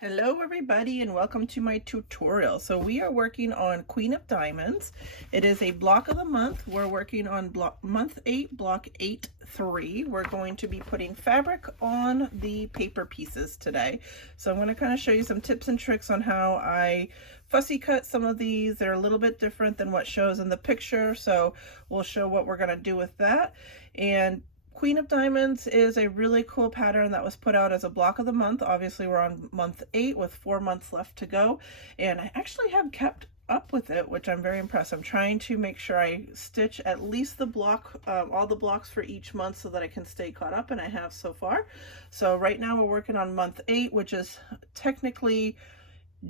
Hello everybody and welcome to my tutorial. So we are working on Queen of Diamonds. It is a block of the month. We're working on month 8, block 8-3. We're going to be putting fabric on the paper pieces today. So I'm going to kind of show you some tips and tricks on how I fussy cut some of these. They're a little bit different than what shows in the picture. So we'll show what we're going to do with that. And Queen of Diamonds is a really cool pattern that was put out as a block of the month. Obviously we're on month 8 with 4 months left to go, and I actually have kept up with it, which I'm very impressed. I'm trying to make sure I stitch at least the block, all the blocks for each month so that I can stay caught up, and I have so far. So right now we're working on month 8, which is technically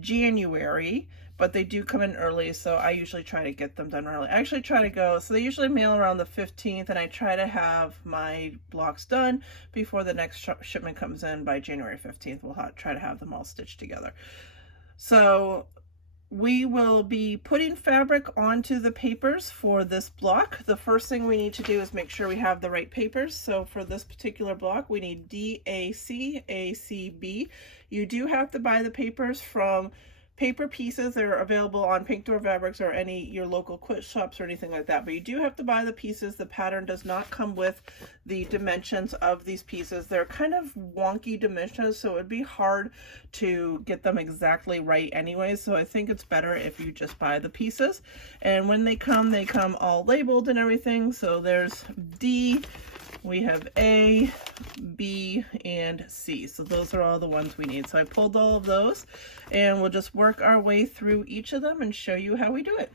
January, but they do come in early, so I usually try to get them done early. I actually try to go, so they usually mail around the 15th, and I try to have my blocks done before the next shipment comes in by January 15th. We'll try to have them all stitched together. So we will be putting fabric onto the papers for this block. The first thing we need to do is make sure we have the right papers. So for this particular block, we need DAC, ACB. You do have to buy the papers from Paper Pieces. They're available on Pink Door Fabrics or any your local quilt shops or anything like that, but you do have to buy the pieces. The pattern does not come with the dimensions of these pieces. They're kind of wonky dimensions, so it would be hard to get them exactly right anyway, so I think it's better if you just buy the pieces. And when they come all labeled and everything. So there's D, we have A, B, and C. So those are all the ones we need. So I pulled all of those, and we'll just work our way through each of them and show you how we do it.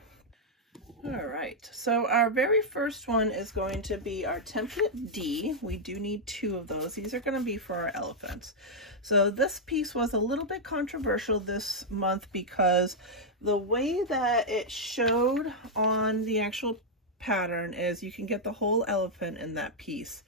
All right, so our very first one is going to be our template D. We do need 2 of those. These are going to be for our elephants. So this piece was a little bit controversial this month because the way that it showed on the actual pattern is you can get the whole elephant in that piece,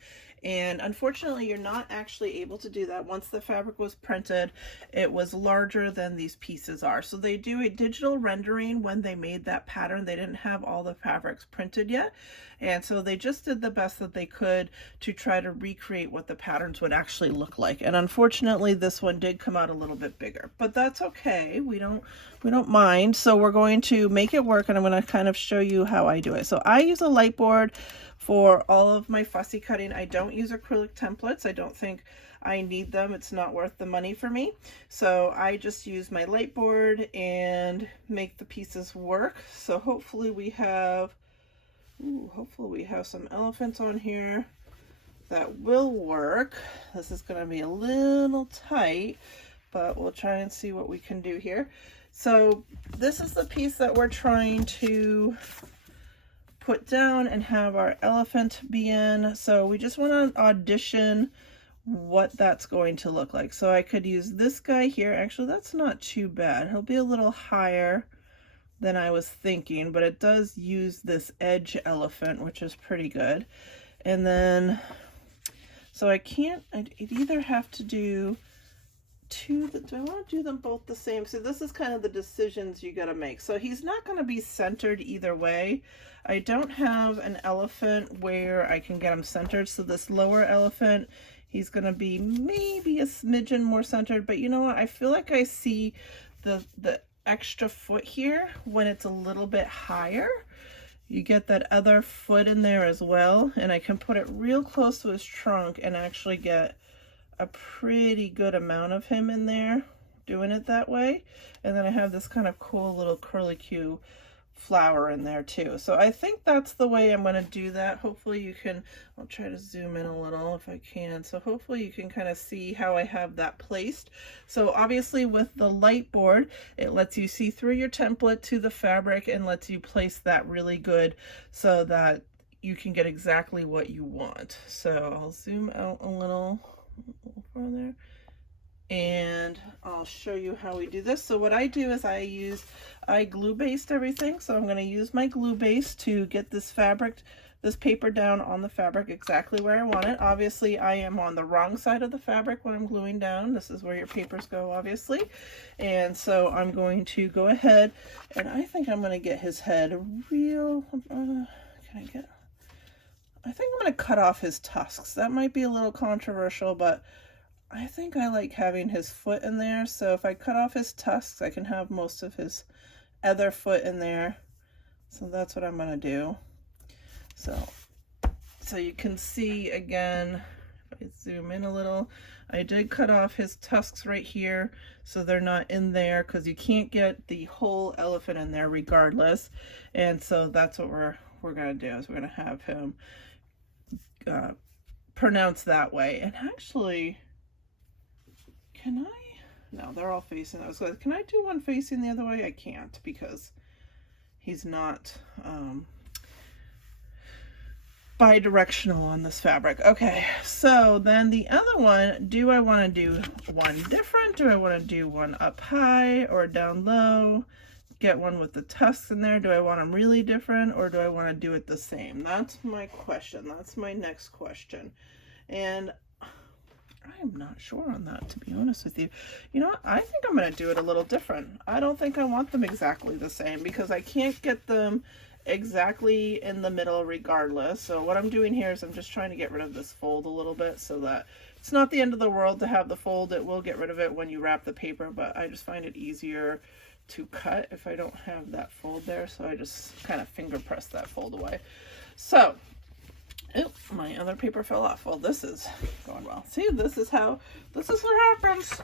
and unfortunately you're not actually able to do that. Once the fabric was printed, it was larger than these pieces are. So they do a digital rendering when they made that pattern. They didn't have all the fabrics printed yet, and so they just did the best that they could to try to recreate what the patterns would actually look like. And unfortunately this one did come out a little bit bigger, but that's okay. We don't mind. So we're going to make it work, and I'm going to kind of show you how I do it. So I use a light board for all of my fussy cutting. I don't use acrylic templates. I don't think I need them. It's not worth the money for me. So I just use my light board and make the pieces work. So hopefully we have some elephants on here that will work. This is going to be a little tight, but we'll try and see what we can do here. So this is the piece that we're trying to put down and have our elephant be in. So we just want to audition what that's going to look like. So I could use this guy here. Actually, that's not too bad. He'll be a little higher than I was thinking, but it does use this edge elephant, which is pretty good. And then, so I'd either have to do do I want to do them both the same? So this is kind of the decisions you got to make. So he's not going to be centered either way. I don't have an elephant where I can get him centered, so this lower elephant, he's going to be maybe a smidgen more centered, but you know what, I feel like I see the extra foot here when it's a little bit higher. You get that other foot in there as well, and I can put it real close to his trunk and actually get a pretty good amount of him in there doing it that way. And then I have this kind of cool little curlicue flower in there too. So I think that's the way I'm going to do that. Hopefully you can, I'll try to zoom in a little if I can. So hopefully you can kind of see how I have that placed. So obviously with the light board, it lets you see through your template to the fabric and lets you place that really good so that you can get exactly what you want. So I'll zoom out a little further and I'll show you how we do this. So what I do is I glue baste everything. So I'm going to use my glue base to get this paper down on the fabric exactly where I want it. Obviously I am on the wrong side of the fabric when I'm gluing down. This is where your papers go, obviously. And so I'm going to go ahead, and I think I'm going to get his head real, I think I'm going to cut off his tusks. That might be a little controversial, but I think I like having his foot in there, so if I cut off his tusks, I can have most of his other foot in there. So that's what I'm gonna do. So you can see again, if I zoom in a little, I did cut off his tusks right here, so they're not in there because you can't get the whole elephant in there regardless. And so that's what we're gonna do, is we're gonna have him pronounced that way. And actually, can I? No, they're all facing those ways. Can I do one facing the other way? I can't because he's not bi-directional on this fabric. Okay, so then the other one, do I want to do one different? Do I want to do one up high or down low? Get one with the tusks in there? Do I want them really different, or do I want to do it the same? That's my question. That's my next question. And I'm not sure on that, to be honest with you. You know what? I think I'm going to do it a little different. I don't think I want them exactly the same because I can't get them exactly in the middle regardless. So what I'm doing here is I'm just trying to get rid of this fold a little bit so that it's not the end of the world to have the fold. It will get rid of it when you wrap the paper, but I just find it easier to cut if I don't have that fold there. So I just kind of finger press that fold away. So, oh, my other paper fell off. Well, this is going well. See, this is what happens.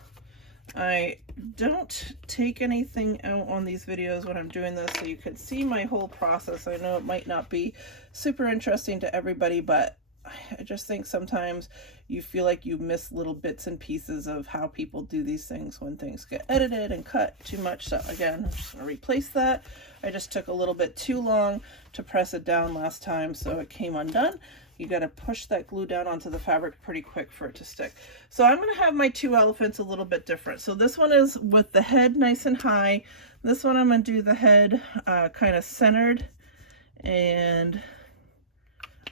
I don't take anything out on these videos when I'm doing this, so you can see my whole process. I know it might not be super interesting to everybody, but I just think sometimes you feel like you miss little bits and pieces of how people do these things when things get edited and cut too much. So again, I'm just going to replace that. I just took a little bit too long to press it down last time, so it came undone. You got to push that glue down onto the fabric pretty quick for it to stick. So I'm going to have my two elephants a little bit different. So this one is with the head nice and high. This one I'm going to do the head kind of centered and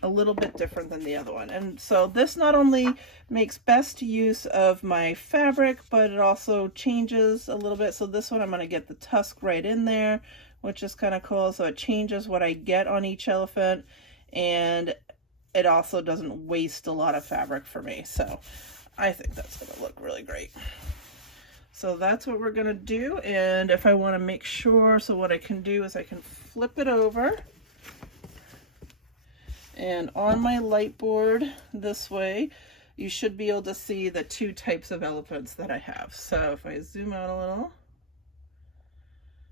a little bit different than the other one. And so this not only makes best use of my fabric, but it also changes a little bit. So this one I'm going to get the tusk right in there, which is kind of cool. So it changes what I get on each elephant, and it also doesn't waste a lot of fabric for me. So I think that's going to look really great. So that's what we're going to do. And if I want to make sure, so what I can do is I can flip it over. And on my light board this way, you should be able to see the two types of elephants that I have. So if I zoom out a little,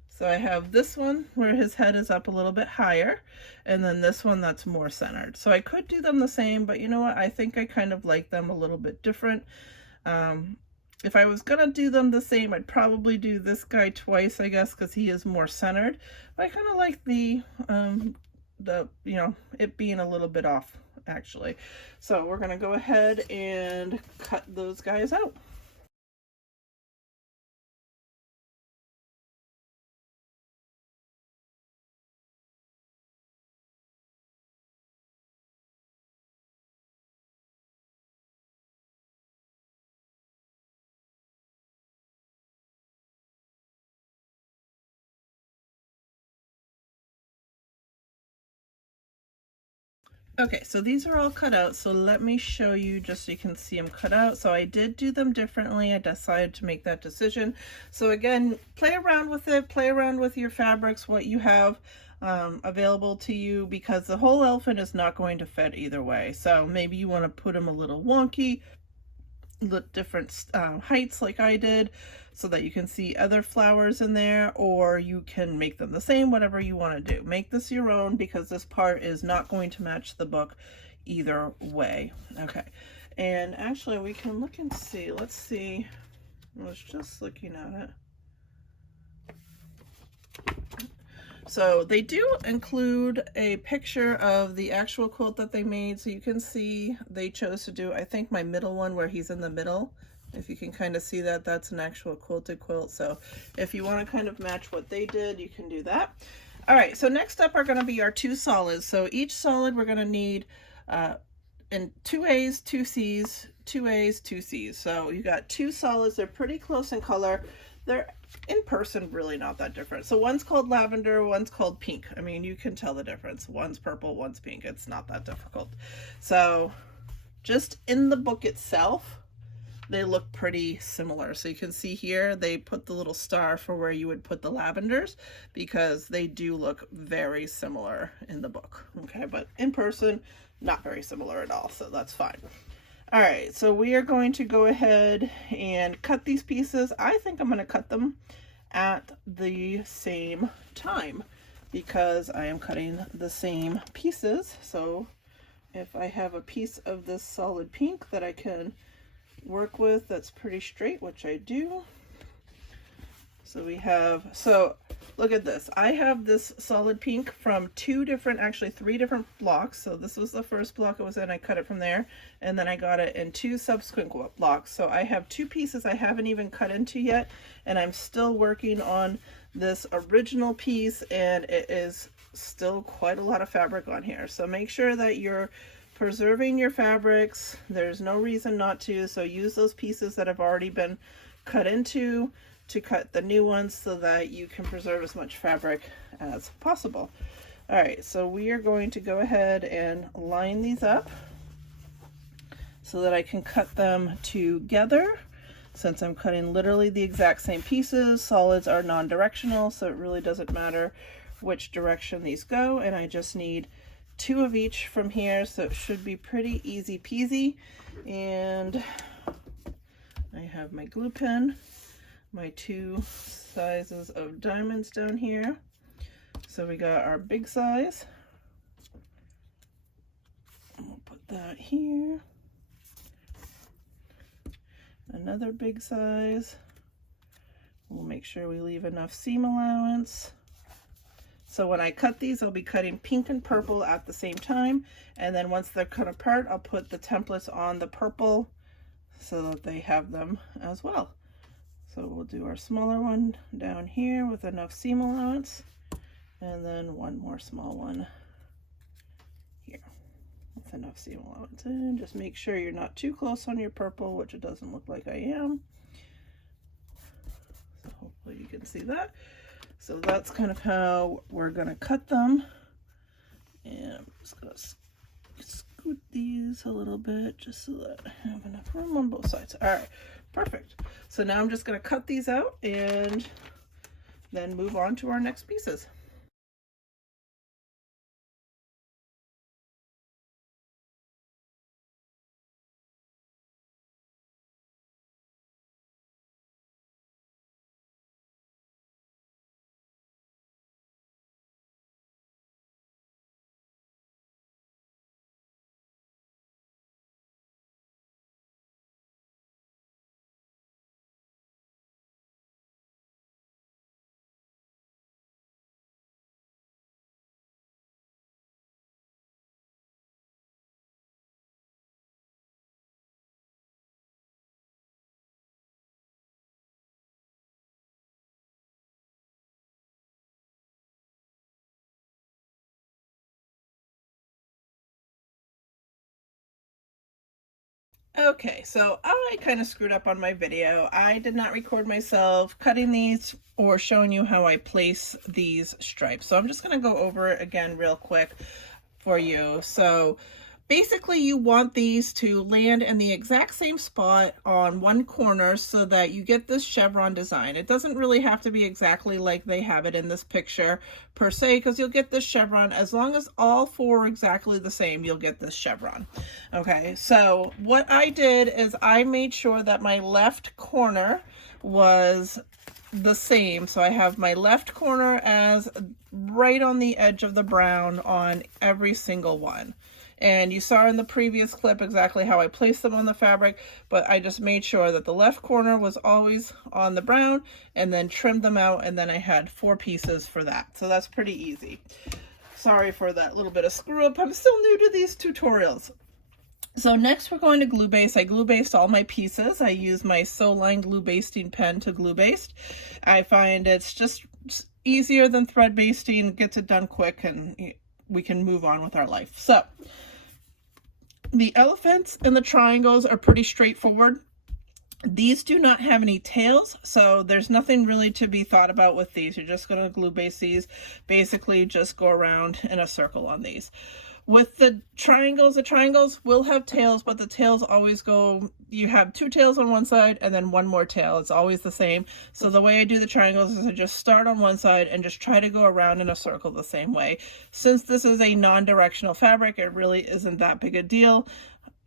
so I have this one where his head is up a little bit higher, and then this one that's more centered. So I could do them the same, but you know what? I think I kind of like them a little bit different. If I was gonna do them the same, I'd probably do this guy twice, I guess, because he is more centered. But I kind of like the you know, it being a little bit off, actually. So we're gonna go ahead and cut those guys out. Okay, so these are all cut out, so let me show you just so you can see them cut out. So I did do them differently. I decided to make that decision. So again, play around with it, play around with your fabrics, what you have available to you, because the whole elephant is not going to fit either way. So maybe you want to put them a little wonky, different heights like I did, so that you can see other flowers in there, or you can make them the same, whatever you want to do. Make this your own, because this part is not going to match the book either way. Okay, and actually we can look and see. Let's see. I was just looking at it. So they do include a picture of the actual quilt that they made, so you can see they chose to do, I think, my middle one where he's in the middle. If you can kind of see that, that's an actual quilted quilt. So if you want to kind of match what they did, you can do that. All right, so next up are going to be our two solids. So each solid we're going to need in 2 A's, 2 C's, 2 A's, 2 C's. So you got two solids. They're pretty close in color. They're in person really not that different. So one's called lavender, one's called pink. I mean, you can tell the difference. One's purple, one's pink. It's not that difficult. So just in the book itself, they look pretty similar. So you can see here, they put the little star for where you would put the lavenders because they do look very similar in the book. Okay, but in person, not very similar at all, so that's fine. All right, so we are going to go ahead and cut these pieces. I think I'm going to cut them at the same time because I am cutting the same pieces. So if I have a piece of this solid pink that I can work with that's pretty straight, which I do. So we have, so look at this. I have this solid pink from actually three different blocks. So this was the first block it was in. I cut it from there, and then I got it in two subsequent blocks. So I have two pieces I haven't even cut into yet, and I'm still working on this original piece, and it is still quite a lot of fabric on here. So make sure that you're preserving your fabrics. There's no reason not to. So use those pieces that have already been cut into to cut the new ones so that you can preserve as much fabric as possible. All right, so we are going to go ahead and line these up so that I can cut them together. Since I'm cutting literally the exact same pieces, solids are non-directional, so it really doesn't matter which direction these go, and I just need two of each from here, so it should be pretty easy peasy. And I have my glue pen, my two sizes of diamonds down here. So we got our big size. We'll put that here. Another big size. We'll make sure we leave enough seam allowance. So when I cut these, I'll be cutting pink and purple at the same time. And then once they're cut apart, I'll put the templates on the purple so that they have them as well. So we'll do our smaller one down here with enough seam allowance, and then one more small one here with enough seam allowance. And just make sure you're not too close on your purple, which it doesn't look like I am. So hopefully you can see that. So that's kind of how we're going to cut them. And I'm just going to scoot these a little bit just so that I have enough room on both sides. All right. Perfect. So now I'm just going to cut these out and then move on to our next pieces. Okay, so I kind of screwed up on my video. I did not record myself cutting these or showing you how I place these stripes. So I'm just going to go over it again real quick for you. So basically you want these to land in the exact same spot on one corner so that you get this chevron design. It doesn't really have to be exactly like they have it in this picture per se, because you'll get this chevron as long as all four are exactly the same, you'll get this chevron. Okay, so what I did is I made sure that my left corner was the same. So I have my left corner as right on the edge of the brown on every single one. And you saw in the previous clip exactly how I placed them on the fabric, but I just made sure that the left corner was always on the brown and then trimmed them out, and then I had 4 pieces for that. So that's pretty easy. Sorry for that little bit of screw up. I'm still new to these tutorials. So next we're going to glue base. I glue based all my pieces. I use my Soline glue basting pen to glue baste. I find it's just easier than thread basting, gets it done quick, and we can move on with our life. So the elephants and the triangles are pretty straightforward. These do not have any tails, so there's nothing really to be thought about with these. You're just going to glue base these, basically just go around in a circle on these. With the triangles will have tails, but the tails always go, you have two tails on one side and then one more tail. It's always the same. So the way I do the triangles is I just start on one side and just try to go around in a circle the same way. Since this is a non-directional fabric, it really isn't that big a deal.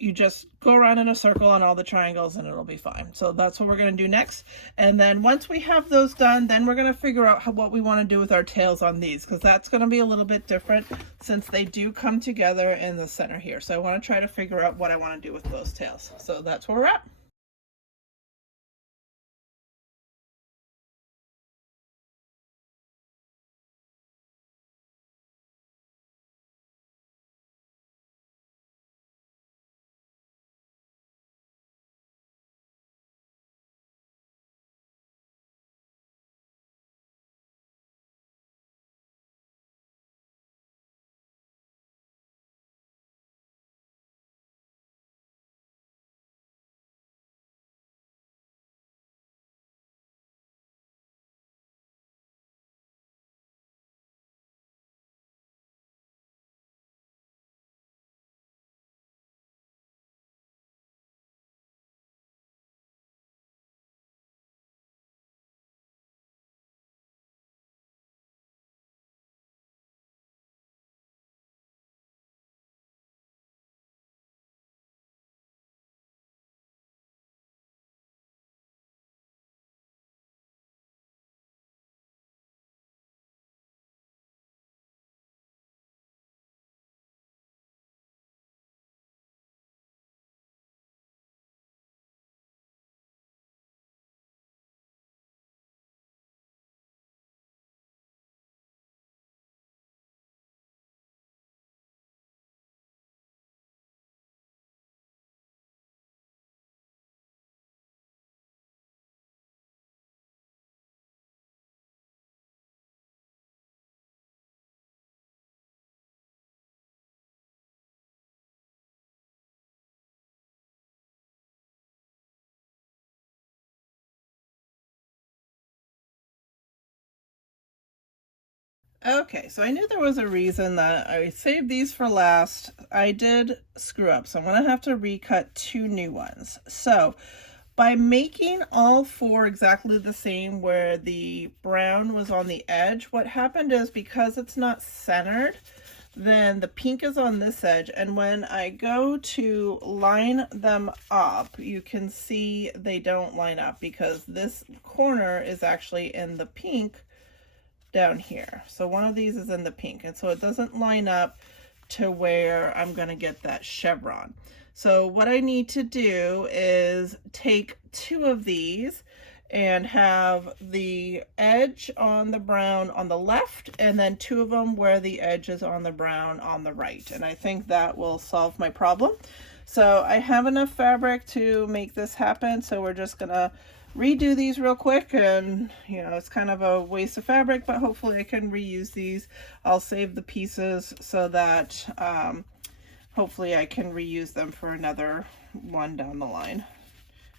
You just go around in a circle on all the triangles and it'll be fine. So that's what we're going to do next. And then once we have those done, then we're going to figure out what we want to do with our tails on these, because that's going to be a little bit different since they do come together in the center here. So I want to try to figure out what I want to do with those tails. So that's where we're at. Okay, so I knew there was a reason that I saved these for last. I did screw up, so I'm going to have to recut two new ones. So by making all four exactly the same where the brown was on the edge, what happened is because it's not centered, then the pink is on this edge, and when I go to line them up, you can see they don't line up because this corner is actually in the pink down here. So one of these is in the pink, and so it doesn't line up to where I'm going to get that chevron. So what I need to do is take two of these and have the edge on the brown on the left, and then two of them where the edge is on the brown on the right. And I think that will solve my problem. So I have enough fabric to make this happen. So we're just gonna redo these real quick, and you know, it's kind of a waste of fabric, but hopefully I can reuse these. I'll save the pieces so that hopefully I can reuse them for another one down the line,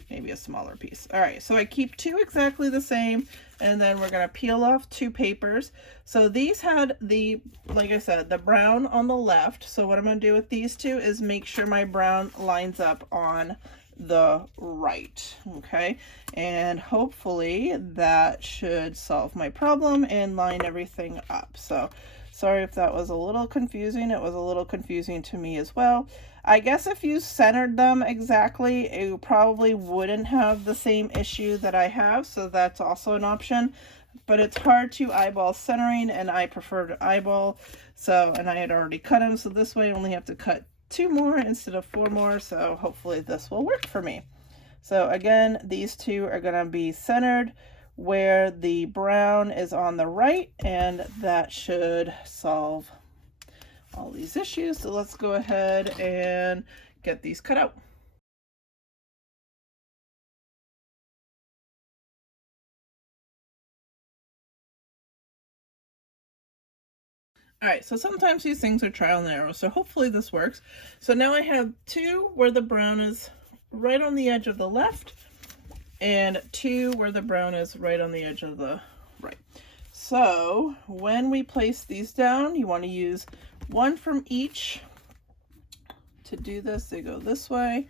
maybe a smaller piece. All right, so I keep two exactly the same, and then we're going to peel off two papers. So these had the, like I said, the brown on the left. So what I'm going to do with these two is make sure my brown lines up on the right. Okay, and hopefully that should solve my problem and line everything up. So sorry if that was a little confusing. It was a little confusing to me as well. I guess if you centered them exactly, you probably wouldn't have the same issue that I have, so that's also an option. But it's hard to eyeball centering, and I prefer to eyeball. So, and I had already cut them, so this way I only have to cut 2 more instead of 4 more, so hopefully this will work for me. So again, these two are going to be centered where the brown is on the right, and that should solve all these issues. So let's go ahead and get these cut out. All right, so sometimes these things are trial and error, so hopefully this works. So now I have 2 where the brown is right on the edge of the left, and 2 where the brown is right on the edge of the right. So when we place these down, you want to use 1 from each to do this. They go this way,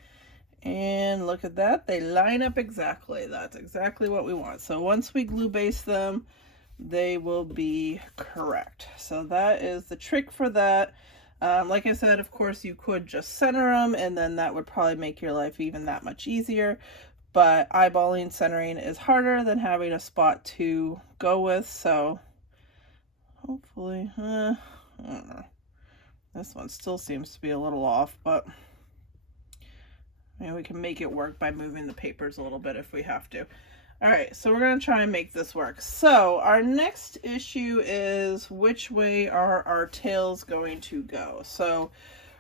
and look at that, they line up exactly. That's exactly what we want. So once we glue base them, they will be correct. So that is the trick for that. Like I said, of course you could just center them, and then that would probably make your life even that much easier, but eyeballing centering is harder than having a spot to go with. So hopefully, I don't know. This one still seems to be a little off, but maybe we can make it work by moving the papers a little bit if we have to. All right, so we're going to try and make this work. So our next issue is which way are our tails going to go. So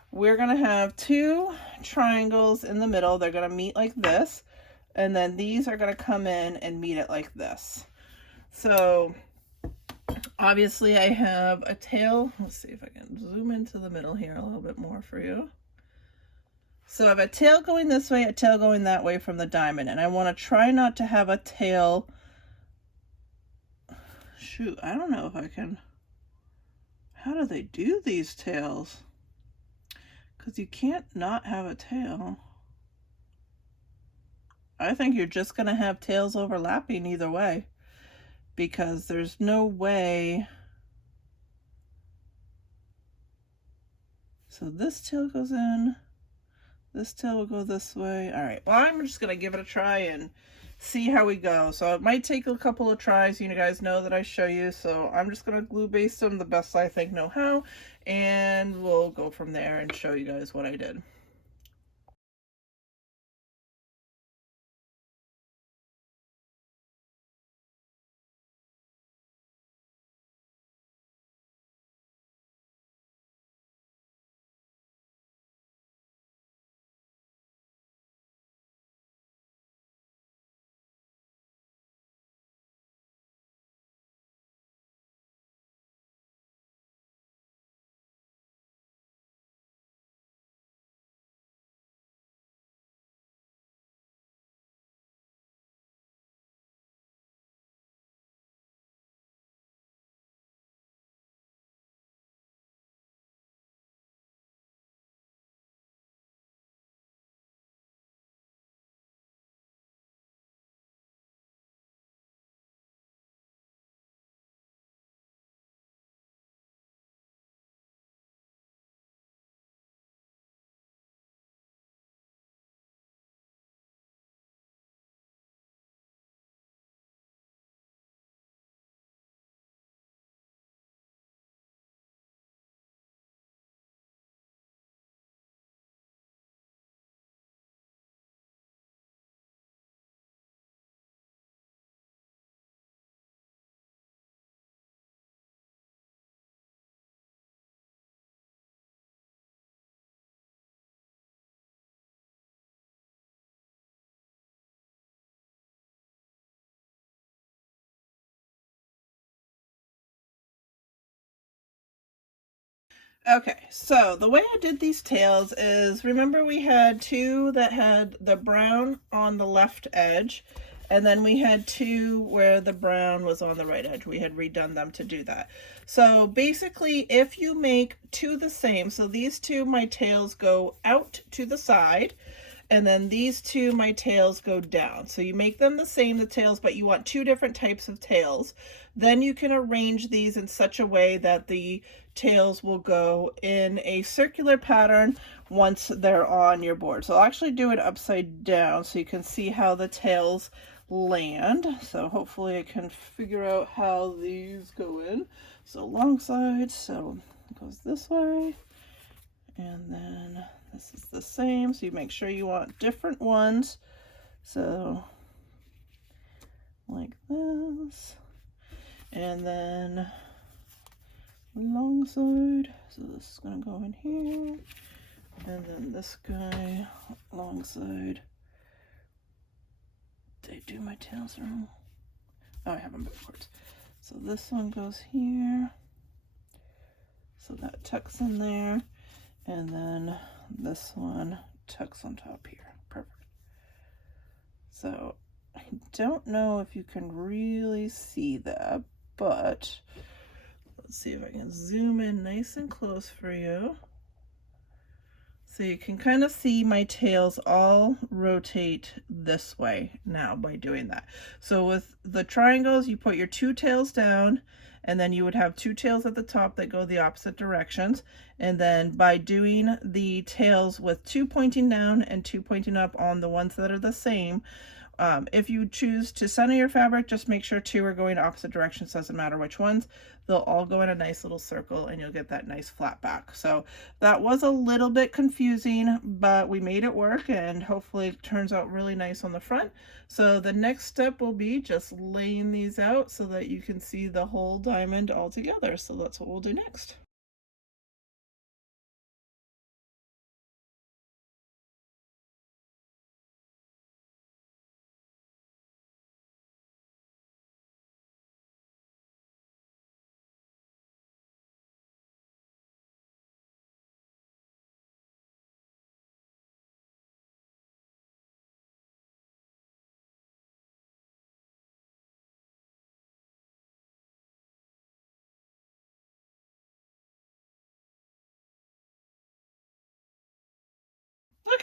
we're going to have two triangles in the middle. They're going to meet like this, and then these are going to come in and meet it like this. So obviously I have a tail. Let's see if I can zoom into the middle here a little bit more for you. So I have a tail going this way, a tail going that way from the diamond, and I want to try not to have a tail. Shoot, I don't know if I can. How do they do these tails? Because you can't not have a tail. I think you're just going to have tails overlapping either way, because there's no way. So this tail goes in. This tail will go this way. All right, well, I'm just going to give it a try and see how we go. So it might take a couple of tries. You guys know that I show you. So I'm just going to glue baste them the best I think know how. And we'll go from there and show you guys what I did. Okay, so the way I did these tails is, remember we had two that had the brown on the left edge, and then we had two where the brown was on the right edge. We had redone them to do that. So basically, if you make two the same, so these two, my tails go out to the side, and then these two, my tails go down. So you make them the same, the tails, but you want two different types of tails. Then you can arrange these in such a way that the tails will go in a circular pattern once they're on your board. So I'll actually do it upside down so you can see how the tails land. So hopefully I can figure out how these go in. So long side, so it goes this way, and then this is the same. So you make sure you want different ones. So like this, and then long side, so this is going to go in here, and then this guy long side. Did I do my tails wrong? Oh, I have them backwards. So this one goes here, so that tucks in there, and then this one tucks on top here. Perfect. So I don't know if you can really see that, but let's see if I can zoom in nice and close for you. So you can kind of see my tails all rotate this way now by doing that. So with the triangles, you put your 2 tails down, and then you would have 2 tails at the top that go the opposite directions. And then by doing the tails with 2 pointing down and 2 pointing up on the ones that are the same, if you choose to center your fabric, just make sure 2 are going opposite directions, doesn't matter which ones. They'll all go in a nice little circle and you'll get that nice flat back. So that was a little bit confusing, but we made it work and hopefully it turns out really nice on the front. So the next step will be just laying these out so that you can see the whole diamond all together. So that's what we'll do next.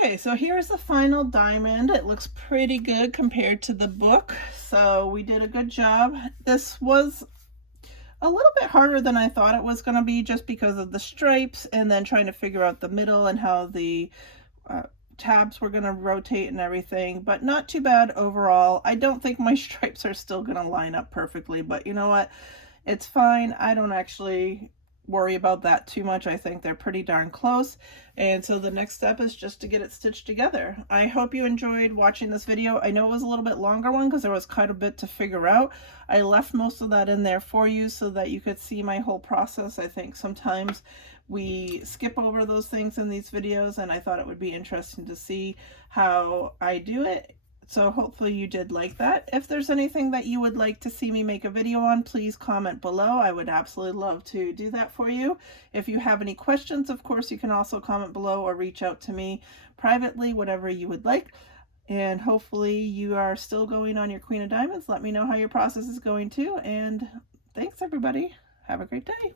Okay, so here's the final diamond. It looks pretty good compared to the book. So we did a good job. This was a little bit harder than I thought it was going to be just because of the stripes and then trying to figure out the middle and how the uh, tabs were going to rotate and everything, but not too bad overall. I don't think my stripes are still going to line up perfectly, but you know what? It's fine. I don't actually worry about that too much. I think they're pretty darn close. And so the next step is just to get it stitched together. I hope you enjoyed watching this video. I know it was a little bit longer one because there was quite a bit to figure out. I left most of that in there for you so that you could see my whole process. I think sometimes we skip over those things in these videos, and I thought it would be interesting to see how I do it. So hopefully you did like that. If there's anything that you would like to see me make a video on, please comment below. I would absolutely love to do that for you. If you have any questions, of course, you can also comment below or reach out to me privately, whatever you would like. And hopefully you are still going on your Queen of Diamonds. Let me know how your process is going too. And thanks everybody. Have a great day.